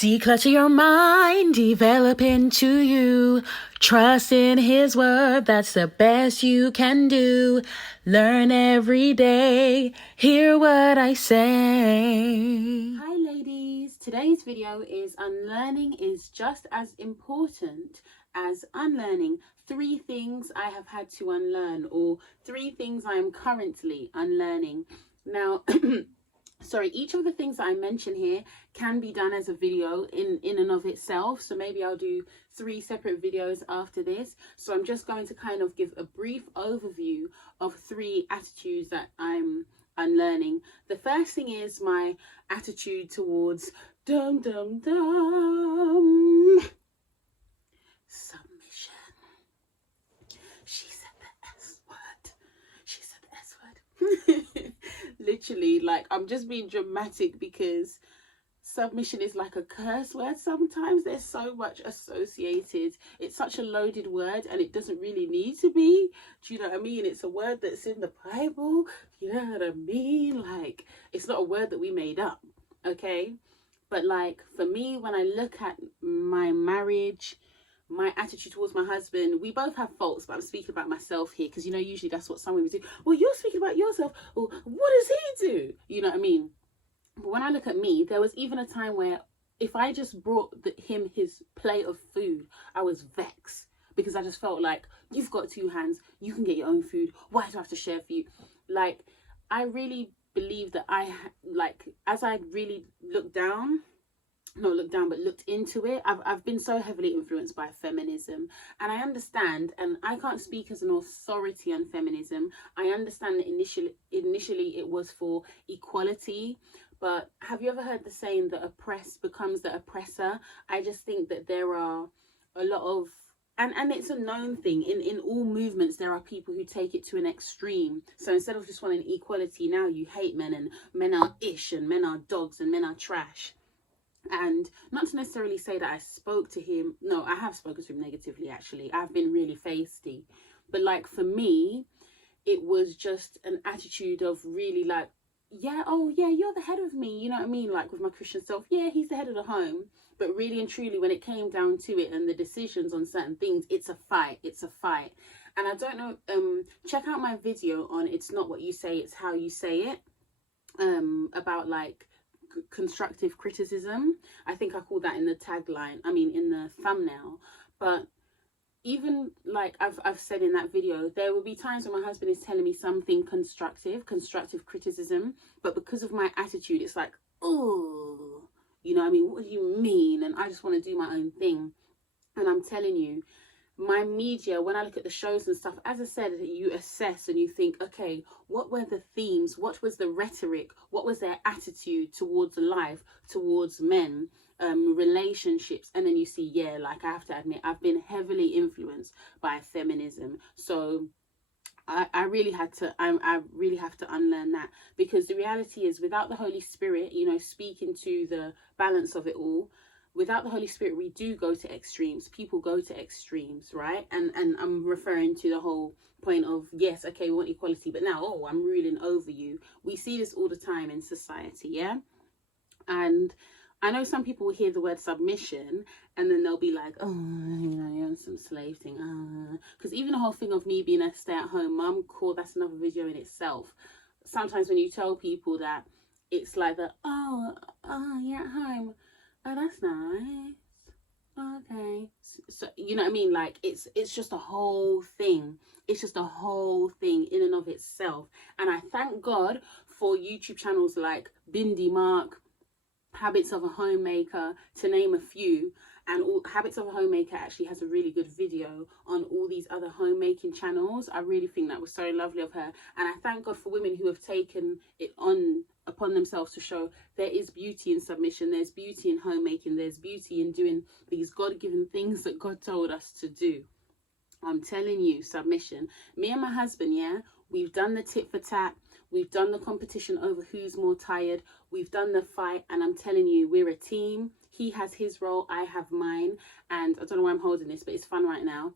Declutter your mind, develop into you. Trust in his word, that's the best you can do. Learn every day, hear what I say. Hi ladies, today's video is unlearning is just as important as unlearning. 3 things I have had to unlearn, or 3 things I am currently unlearning. Now, each of the things that I mention here can be done as a video in and of itself. So maybe I'll do 3 separate videos after this. So I'm just going to kind of give a brief overview of 3 attitudes that I'm unlearning. The first thing is my attitude towards submission. She said the S word. She said the S word. Literally, like, I'm just being dramatic because submission is like a curse word sometimes. There's so much associated. It's such a loaded word and it doesn't really need to be. Do you know what I mean? It's a word that's in the Bible. You know what I mean? Like, it's not a word that we made up, okay? But like, for me, when I look at my marriage, my attitude towards my husband, we both have faults, but I'm speaking about myself here because, you know, usually that's what some women do. Well, you're speaking about yourself. Well, what does he do? You know what I mean? But when I look at me, there was even a time where if I just brought him his plate of food, I was vexed because I just felt like, you've got 2 hands, you can get your own food. Why do I have to share for you? Like, I really believe that as I really looked into it, I've been so heavily influenced by feminism, and I understand, and I can't speak as an authority on feminism. I understand that initially it was for equality, but have you ever heard the saying that oppressed becomes the oppressor? I just think that there are a lot of, and it's a known thing, in all movements there are people who take it to an extreme. So instead of just wanting equality, now you hate men, and men are ish, and men are dogs, and men are trash. And not to necessarily say that I spoke to him. No, I have spoken to him negatively, actually. I've been really feisty. But like, for me, it was just an attitude of really like, yeah, oh yeah, you're the head of me. You know what I mean? Like, with my Christian self, yeah, he's the head of the home. But really and truly, when it came down to it and the decisions on certain things, it's a fight. It's a fight. And I don't know, check out my video on It's Not What You Say, It's How You Say It. About like constructive criticism. I think I called that in the tagline, in the thumbnail. But even like I've said in that video, there will be times when my husband is telling me something constructive criticism, but because of my attitude, it's like, oh, you know what I mean? What do you mean? And I just want to do my own thing. And I'm telling you, my media, when I look at the shows and stuff, as I said, you assess and you think, okay, what were the themes? What was the rhetoric? What was their attitude towards life, towards men, relationships? And then you see, yeah, like, I have to admit, I've been heavily influenced by feminism. So I really have to unlearn that, because the reality is, without the Holy Spirit, you know, speaking to the balance of it all, without the Holy Spirit, we do go to extremes. People go to extremes, right? And I'm referring to the whole point of, yes, okay, we want equality, but now, oh, I'm ruling over you. We see this all the time in society, yeah? And I know some people will hear the word submission and then they'll be like, oh, you know, you're on some slave thing. Because even the whole thing of me being a stay-at-home mum, cool, that's another video in itself. Sometimes when you tell people that, it's like that, oh, you're at home. Oh, that's nice. Okay. So, you know what I mean? Like, it's just a whole thing. It's just a whole thing in and of itself. And I thank God for YouTube channels like Bindi Mark, Habits of a Homemaker, to name a few. And Habits of a Homemaker actually has a really good video on all these other homemaking channels. I really think that was so lovely of her. And I thank God for women who have taken it upon themselves to show there is beauty in submission, there's beauty in homemaking, there's beauty in doing these God-given things that God told us to do. I'm telling you, submission. Me and my husband, yeah, we've done the tit for tat, we've done the competition over who's more tired, we've done the fight, and I'm telling you, we're a team. He has his role, I have mine, and I don't know why I'm holding this, but it's fun right now.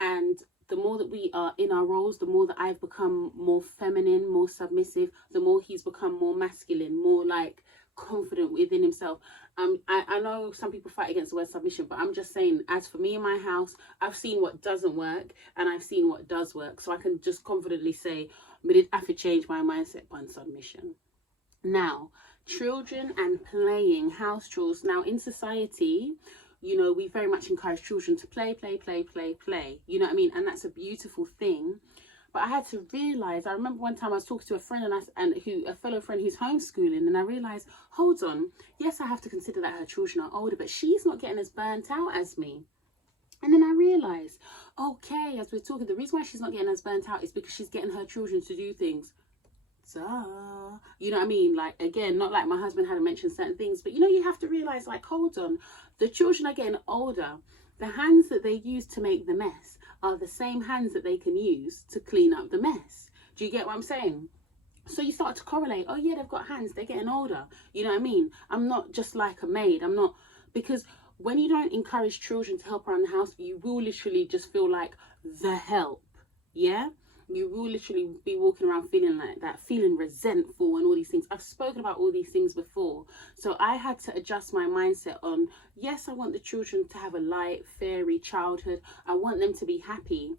And the more that we are in our roles, the more that I've become more feminine, more submissive, the more he's become more masculine, more like confident within himself. I know some people fight against the word submission, but I'm just saying, as for me in my house, I've seen what doesn't work and I've seen what does work. So I can just confidently say, but it have to change my mindset on submission. Now, children and playing, house chores. Now, in society, you know, we very much encourage children to play. You know what I mean? And that's a beautiful thing. But I had to realize, I remember one time I was talking to a friend a fellow friend who's homeschooling, and I realized, hold on, yes, I have to consider that her children are older, but she's not getting as burnt out as me. And then I realized, okay, as we're talking, the reason why she's not getting as burnt out is because she's getting her children to do things. Duh. You know what I mean? Like, again, not like my husband had to mention certain things, but you know, you have to realize, like, hold on, the children are getting older. The hands that they use to make the mess are the same hands that they can use to clean up the mess. Do you get what I'm saying? So you start to correlate, oh yeah, they've got hands, they're getting older. You know what I mean? I'm not just like a maid. I'm not, because when you don't encourage children to help around the house, you will literally just feel like the help. Yeah? You will literally be walking around feeling like that, feeling resentful and all these things. I've spoken about all these things before. So I had to adjust my mindset on, yes, I want the children to have a light, fairy childhood. I want them to be happy.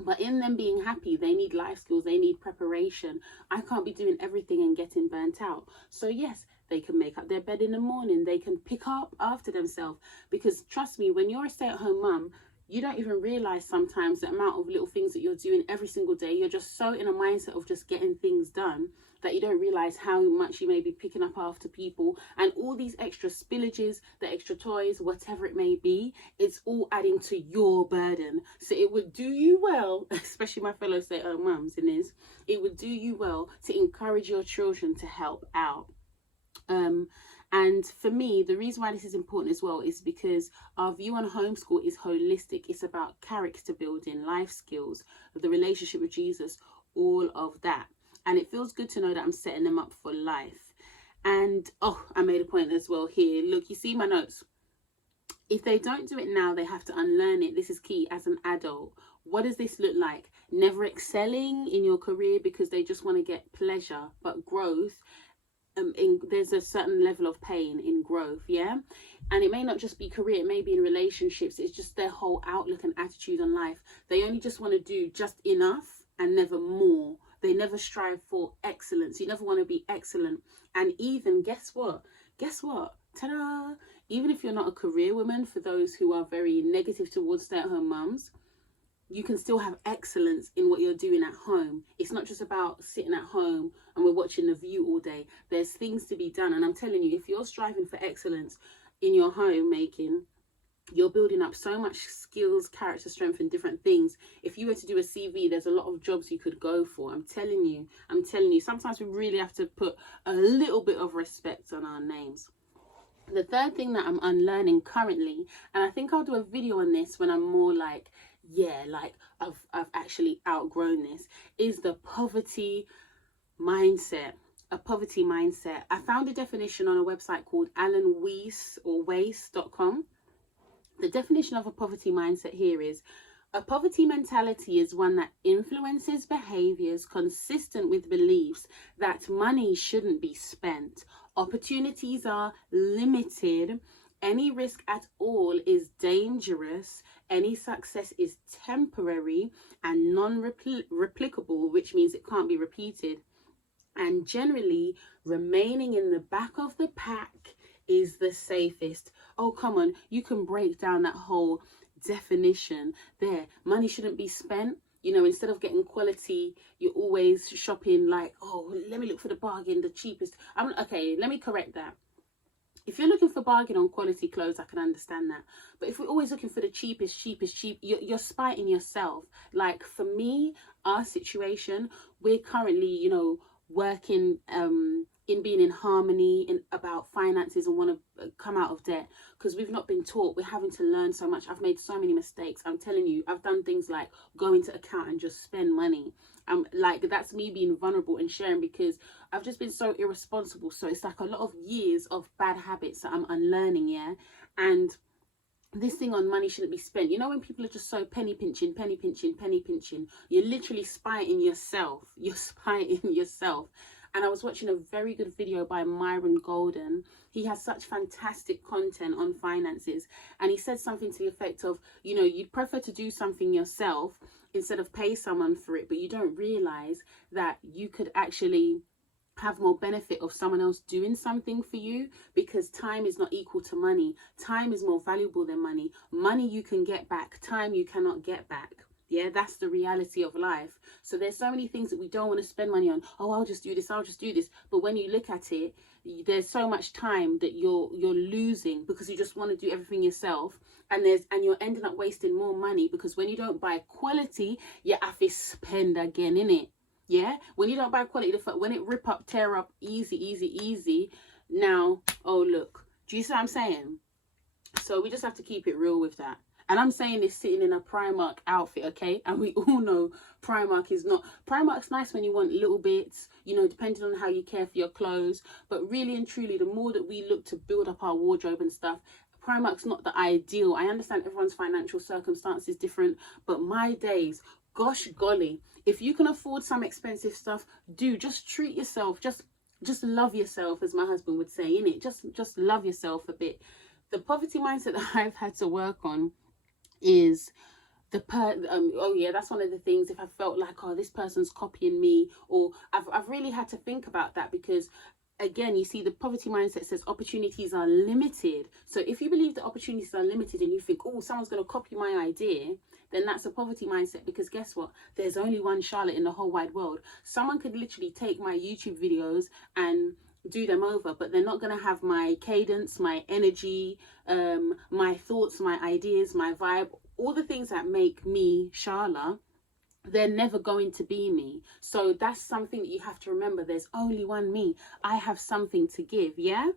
But in them being happy, they need life skills, they need preparation. I can't be doing everything and getting burnt out. So yes, they can make up their bed in the morning. They can pick up after themselves. Because trust me, when you're a stay-at-home mum, you don't even realize sometimes the amount of little things that you're doing every single day. You're just so in a mindset of just getting things done that you don't realize how much you may be picking up after people, and all these extra spillages, the extra toys, whatever it may be, it's all adding to your burden. So it would do you well, especially my fellow stay-at-home mums in this, it would do you well to encourage your children to help out. And for me, the reason why this is important as well is because our view on homeschool is holistic. It's about character building, life skills, the relationship with Jesus, all of that. And it feels good to know that I'm setting them up for life. And, oh, I made a point as well here. Look, you see my notes. If they don't do it now, they have to unlearn it. This is key as an adult. What does this look like? Never excelling in your career because they just want to get pleasure, but growth. There's a certain level of pain in growth, yeah? And it may not just be career, it may be in relationships. It's just their whole outlook and attitude on life. They only just want to do just enough and never more. They never strive for excellence. You never want to be excellent. And even, guess what? Ta-da! Even if you're not a career woman, for those who are very negative towards stay-at-home mums, you can still have excellence in what you're doing at home. It's not just about sitting at home and we're watching The View all day. There's things to be done. And I'm telling you, if you're striving for excellence in your homemaking, you're building up so much skills, character strength, and different things. If you were to do a CV, there's a lot of jobs you could go for. I'm telling you. Sometimes we really have to put a little bit of respect on our names. The third thing that I'm unlearning currently, and I think I'll do a video on this when I'm more like, yeah, like I've actually outgrown this, is the poverty mindset. A poverty mindset. I found a definition on a website called alanweiss.com. The definition of a poverty mindset here is: a poverty mentality is one that influences behaviours consistent with beliefs that money shouldn't be spent, opportunities are limited, any risk at all is dangerous, any success is temporary and non-replicable, which means it can't be repeated, and generally remaining in the back of the pack is the safest. Oh, come on, you can break down that whole definition there. Money shouldn't be spent. You know, instead of getting quality, you're always shopping like, oh, let me look for the bargain, the cheapest. Okay, let me correct that. If you're looking for bargain on quality clothes, I can understand that. But if we're always looking for the cheapest, you're spiting yourself. Like for me, our situation, we're currently, you know, working in being in harmony about finances and want to come out of debt because we've not been taught. We're having to learn so much. I've made so many mistakes. I'm telling you, I've done things like go into account and just spend money. Like that's me being vulnerable and sharing because I've just been so irresponsible. So it's like a lot of years of bad habits that I'm unlearning, yeah? And this thing on money shouldn't be spent. You know, when people are just so penny pinching, you're literally spiting yourself. You're spiting yourself. And I was watching a very good video by Myron Golden. He has such fantastic content on finances, and he said something to the effect of, you know, you'd prefer to do something yourself instead of pay someone for it, but you don't realize that you could actually have more benefit of someone else doing something for you, because time is not equal to money. Time is more valuable than money. Money you can get back, time you cannot get back. Yeah, that's the reality of life. So there's so many things that we don't want to spend money on. Oh, I'll just do this, I'll just do this. But when you look at it, there's so much time that you're losing because you just want to do everything yourself, and you're ending up wasting more money, because when you don't buy quality, you have to spend again, innit? Yeah, when you don't buy quality, when it rip up, tear up, easy. Now, oh look, do you see what I'm saying? So we just have to keep it real with that. And I'm saying this sitting in a Primark outfit, okay? And we all know Primark is not... Primark's nice when you want little bits, you know, depending on how you care for your clothes. But really and truly, the more that we look to build up our wardrobe and stuff, Primark's not the ideal. I understand everyone's financial circumstance is different, but my days, gosh golly, if you can afford some expensive stuff, just treat yourself. Just love yourself, as my husband would say, innit? Just love yourself a bit. The poverty mindset that I've had to work on is oh yeah, that's one of the things. If I felt like, oh, this person's copying me, or I've really had to think about that, because again, you see, the poverty mindset says opportunities are limited. So if you believe that opportunities are limited and you think, oh, someone's going to copy my idea, then that's a poverty mindset, because guess what? There's only one Charlotte in the whole wide world. Someone could literally take my YouTube videos and do them over, but they're not going to have my cadence, my energy, my thoughts, my ideas, my vibe, all the things that make me Charlotte. They're never going to be me. So that's something that you have to remember. There's only one me. I have something to give. Yeah,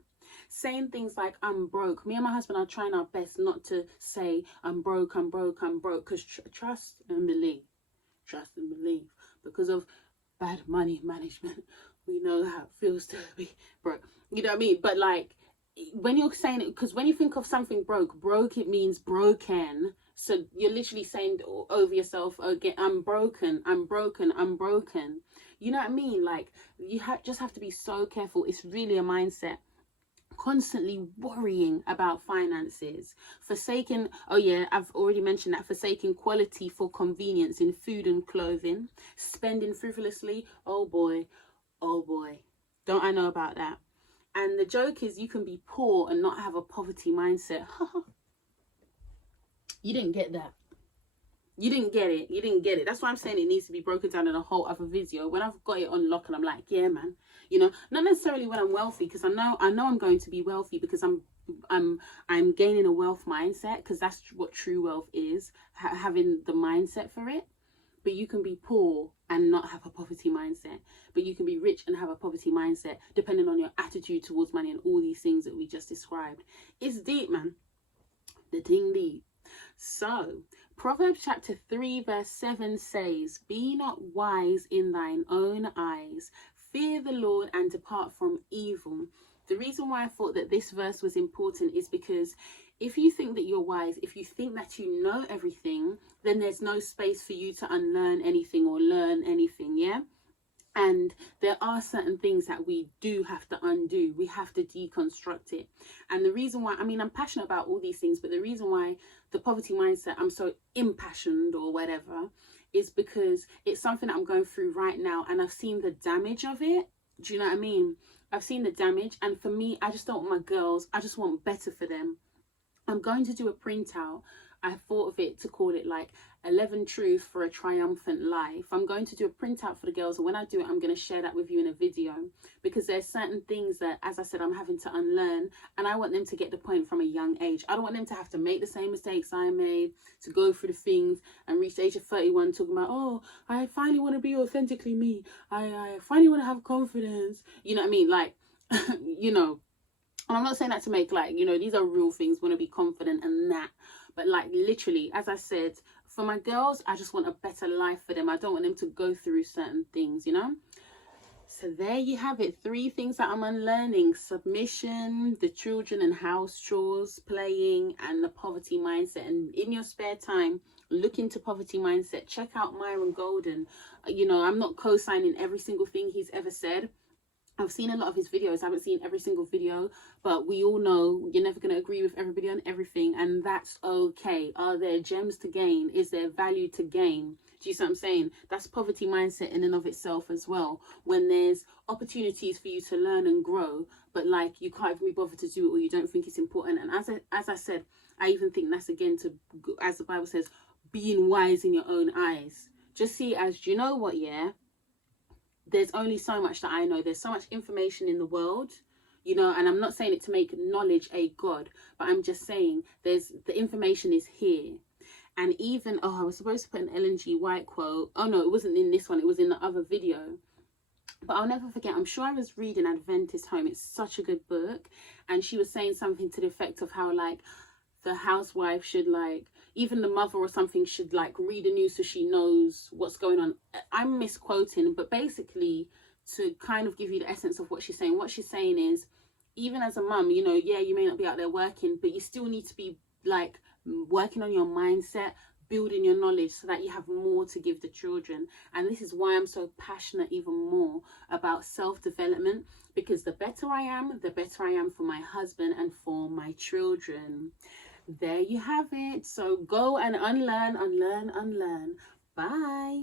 saying things like I'm broke. Me and my husband are trying our best not to say I'm broke, because trust and believe, because of bad money management, we know how it feels to be broke. You know what I mean? But like, when you're saying it, because when you think of something broke, it means broken. So you're literally saying over yourself again, I'm broken. You know what I mean? Like, you just have to be so careful. It's really a mindset. Constantly worrying about finances, forsaking, oh yeah, I've already mentioned that, forsaking quality for convenience in food and clothing, spending frivolously, oh boy, don't I know about that. And the joke is, you can be poor and not have a poverty mindset. You didn't get that. You didn't get it. That's why I'm saying it needs to be broken down in a whole other video. When I've got it on lock and I'm like, yeah, man, you know, not necessarily when I'm wealthy, because I know I'm going to be wealthy, because I'm gaining a wealth mindset, because that's what true wealth is, having the mindset for it. But you can be poor and not have a poverty mindset. But you can be rich and have a poverty mindset, depending on your attitude towards money and all these things that we just described. It's deep, man. The thing deep. So, Proverbs chapter 3 verse 7 says, be not wise in thine own eyes. Fear the Lord and depart from evil. The reason why I thought that this verse was important is because if you think that you're wise, if you think that you know everything, then there's no space for you to unlearn anything or learn anything, yeah? And there are certain things that we do have to undo. We have to deconstruct it. And the reason why, I mean, I'm passionate about all these things, but the reason why the poverty mindset, I'm so impassioned or whatever, is because it's something that I'm going through right now, and I've seen the damage of it. Do you know what I mean? I've seen the damage, and for me, I just don't want my girls, I just want better for them. I'm going to do a printout. I thought of it to call it like 11 Truths for a Triumphant Life. I'm going to do a printout for the girls, and when I do it, I'm going to share that with you in a video, because there's certain things that, as I said, I'm having to unlearn, and I want them to get the point from a young age. I don't want them to have to make the same mistakes I made, to go through the things and reach the age of 31 talking about, oh, I finally want to be authentically me. I finally want to have confidence. You know what I mean? Like, you know, and I'm not saying that to make, like, you know, these are real things, want to be confident and that. But like, literally, as I said, for my girls, I just want a better life for them. I don't want them to go through certain things, you know. So there you have it. 3 things that I'm unlearning: submission, the children and house chores, playing, and the poverty mindset. And in your spare time, look into poverty mindset. Check out Myron Golden. You know, I'm not co-signing every single thing he's ever said, I've seen a lot of his videos. I haven't seen every single video, but we all know you're never going to agree with everybody on everything, and that's okay. Are there gems to gain? Is there value to gain? Do you see what I'm saying? That's poverty mindset in and of itself as well. When there's opportunities for you to learn and grow, but like you can't even be bothered to do it, or you don't think it's important. And as I said, I even think that's again to, as the Bible says, being wise in your own eyes. Just see it as, do you know what? Yeah, there's only so much that I know. There's so much information in the world, you know, and I'm not saying it to make knowledge a god, but I'm just saying the information is here. And even, I was supposed to put an Ellen G. White quote. Oh no, it wasn't in this one, it was in the other video. But I'll never forget, I'm sure I was reading Adventist Home. It's such a good book. And she was saying something to the effect of how, like, the housewife should, like, even the mother or something should, like, read the news so she knows what's going on. I'm misquoting, but basically to kind of give you the essence of what she's saying is, even as a mum, you know, yeah, you may not be out there working, but you still need to be, like, working on your mindset, building your knowledge so that you have more to give the children. And this is why I'm so passionate even more about self-development, because the better I am, the better I am for my husband and for my children. There you have it. So go and unlearn. Bye.